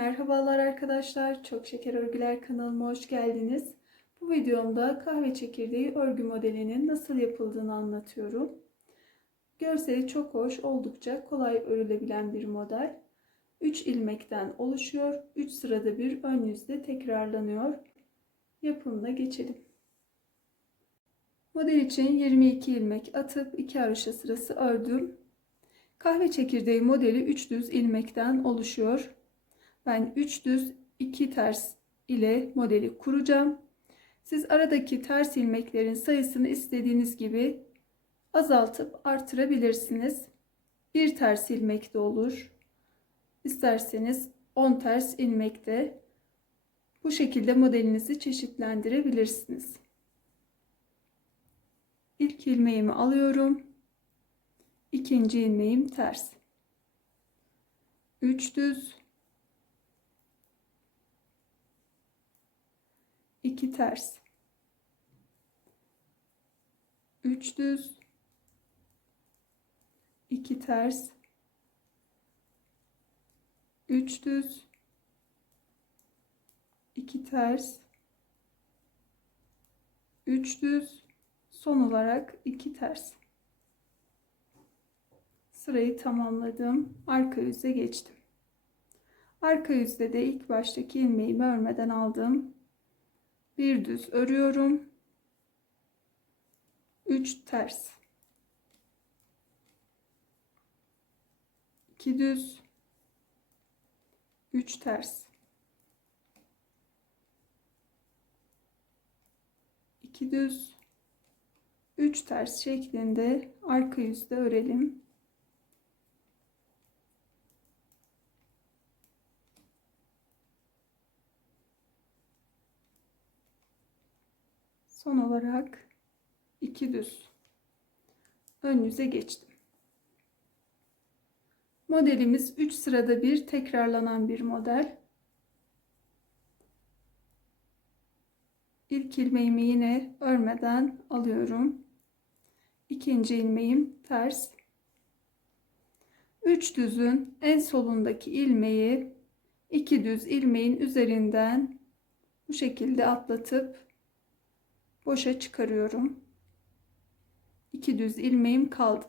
Merhabalar arkadaşlar, Çok Şeker Örgüler kanalıma hoş geldiniz. Bu videomda kahve çekirdeği örgü modelinin nasıl yapıldığını anlatıyorum. Görseli çok hoş, oldukça kolay örülebilen bir model. 3 ilmekten oluşuyor, 3 sırada bir ön yüzde tekrarlanıyor. Yapımına geçelim. Model için 22 ilmek atıp 2 haroşa sırası ördüm. Kahve çekirdeği modeli 3 düz ilmekten oluşuyor. Ben 3 düz 2 ters ile modeli kuracağım. Siz aradaki ters ilmeklerin sayısını istediğiniz gibi azaltıp artırabilirsiniz. Bir ters ilmek de olur. İsterseniz 10 ters ilmek de bu şekilde modelinizi çeşitlendirebilirsiniz. İlk ilmeğimi alıyorum. İkinci ilmeğim ters. 3 düz 2 ters. 3 düz. 2 ters. 3 düz. 2 ters. 3 düz. Son olarak 2 ters. Sırayı tamamladım. Arka yüze geçtim. Arka yüzde de ilk baştaki ilmeğimi örmeden aldım bir düz örüyorum. 3 ters. 2 düz. 3 ters. 2 düz. 3 ters şeklinde arka yüzde örelim. Son olarak iki düz ön yüze geçtim. Modelimiz 3 sırada bir tekrarlanan bir model. İlk ilmeğimi yine örmeden alıyorum. İkinci ilmeğim ters. 3 düzün en solundaki ilmeği iki düz ilmeğin üzerinden bu şekilde atlatıp boşa çıkarıyorum. İki düz ilmeğim kaldı.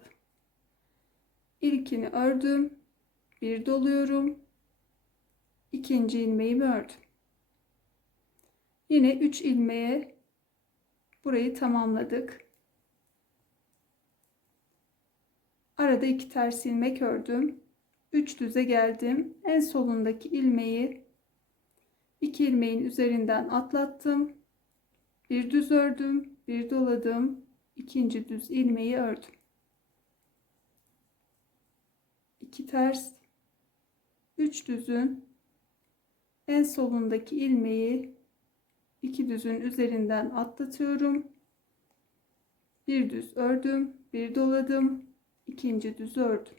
İlkini ördüm. Bir doluyorum. İkinci ilmeğimi ördüm. Yine 3 ilmeğe burayı tamamladık. Arada iki ters ilmek ördüm. 3 düze geldim. En solundaki ilmeği iki ilmeğin üzerinden atlattım bir düz ördüm bir doladım. İkinci düz ilmeği ördüm. İki ters. Üç düzün en solundaki ilmeği iki düzün üzerinden atlatıyorum. Bir düz ördüm bir doladım. İkinci düz ördüm.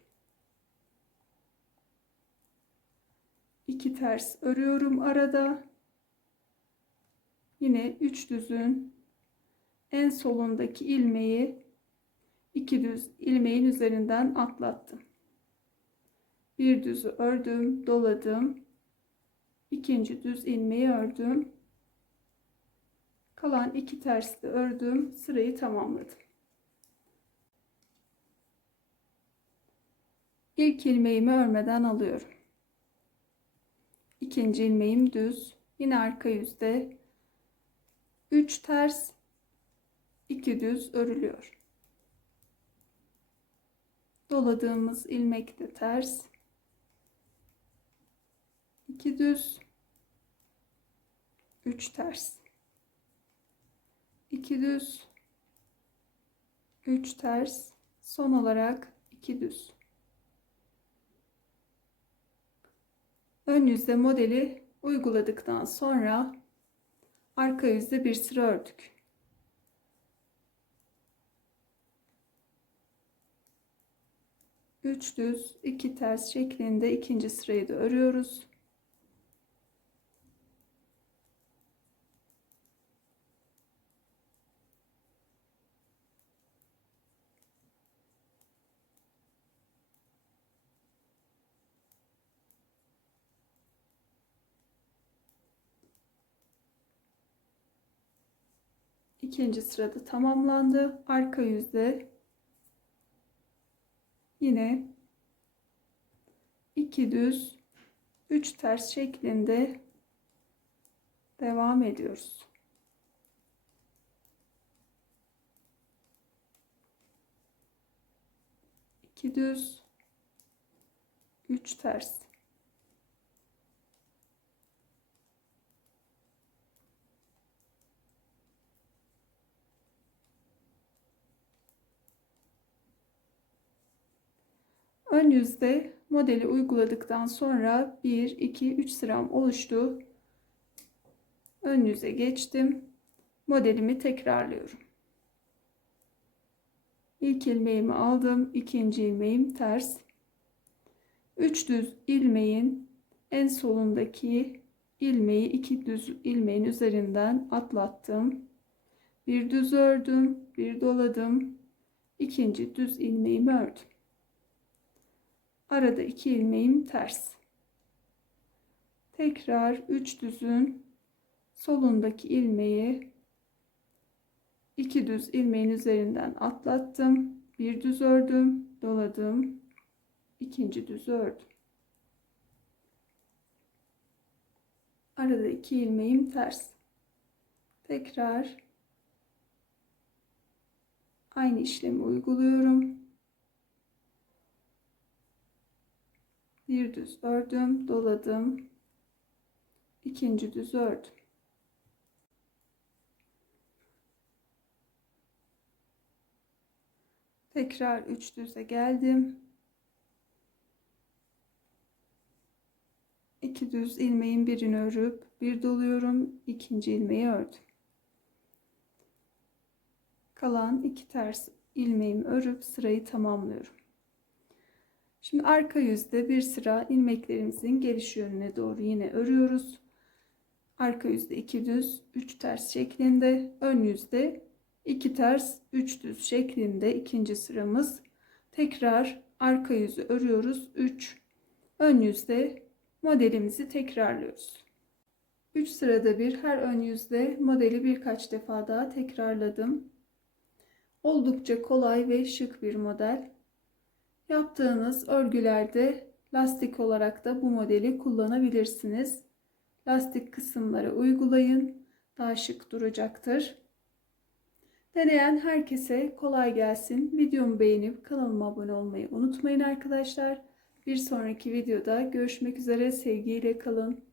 İki ters örüyorum arada Yine 3 düzün en solundaki ilmeği iki düz ilmeğin üzerinden atlattım. Bir düzü ördüm, doladım. ikinci düz ilmeği ördüm. Kalan iki tersli ördüm, sırayı tamamladım. İlk ilmeğimi örmeden alıyorum. İkinci ilmeğim düz. Yine arka yüzde 3 ters 2 düz örülüyor. Doladığımız ilmek de ters. 2 düz 3 ters. 2 düz 3 ters. Son olarak 2 düz. Ön yüzde modeli uyguladıktan sonra arka yüzde bir sıra ördük. Üç düz, iki ters şeklinde ikinci sırayı da örüyoruz. İkinci sırada tamamlandı. Arka yüzde yine iki düz, üç ters şeklinde devam ediyoruz. İki düz, üç ters. Ön yüzde modeli uyguladıktan sonra 1, 2, 3 sıram oluştu. Ön yüze geçtim. Modelimi tekrarlıyorum. İlk ilmeğimi aldım. ikinci ilmeğim ters. 3 düz ilmeğin en solundaki ilmeği iki düz ilmeğin üzerinden atlattım. Bir düz ördüm, bir doladım. ikinci düz ilmeğimi ördüm. Arada iki ilmeğim ters. Tekrar üç düzün solundaki ilmeği iki düz ilmeğin üzerinden atlattım. Bir düz ördüm, doladım. ikinci düz ördüm. Arada iki ilmeğim ters. Tekrar aynı işlemi uyguluyorum. Bir düz ördüm doladım. İkinci düz ördüm. Tekrar üç düze geldim. İki düz ilmeğin birini örüp bir doluyorum. İkinci ilmeği ördüm. Kalan iki ters ilmeğimi örüp sırayı tamamlıyorum Şimdi arka yüzde bir sıra ilmeklerimizin geliş yönüne doğru yine örüyoruz. Arka yüzde iki düz, üç ters şeklinde, ön yüzde iki ters, üç düz şeklinde ikinci sıramız. Tekrar arka yüzü örüyoruz. 3 ön yüzde modelimizi tekrarlıyoruz. 3 sırada bir her ön yüzde modeli birkaç defa daha tekrarladım. Oldukça kolay ve şık bir model. Yaptığınız örgülerde lastik olarak da bu modeli kullanabilirsiniz. Lastik kısımları uygulayın. Daha şık duracaktır. Deneyen herkese kolay gelsin. Videomu beğenip kanalıma abone olmayı unutmayın arkadaşlar. Bir sonraki videoda görüşmek üzere. Sevgiyle kalın.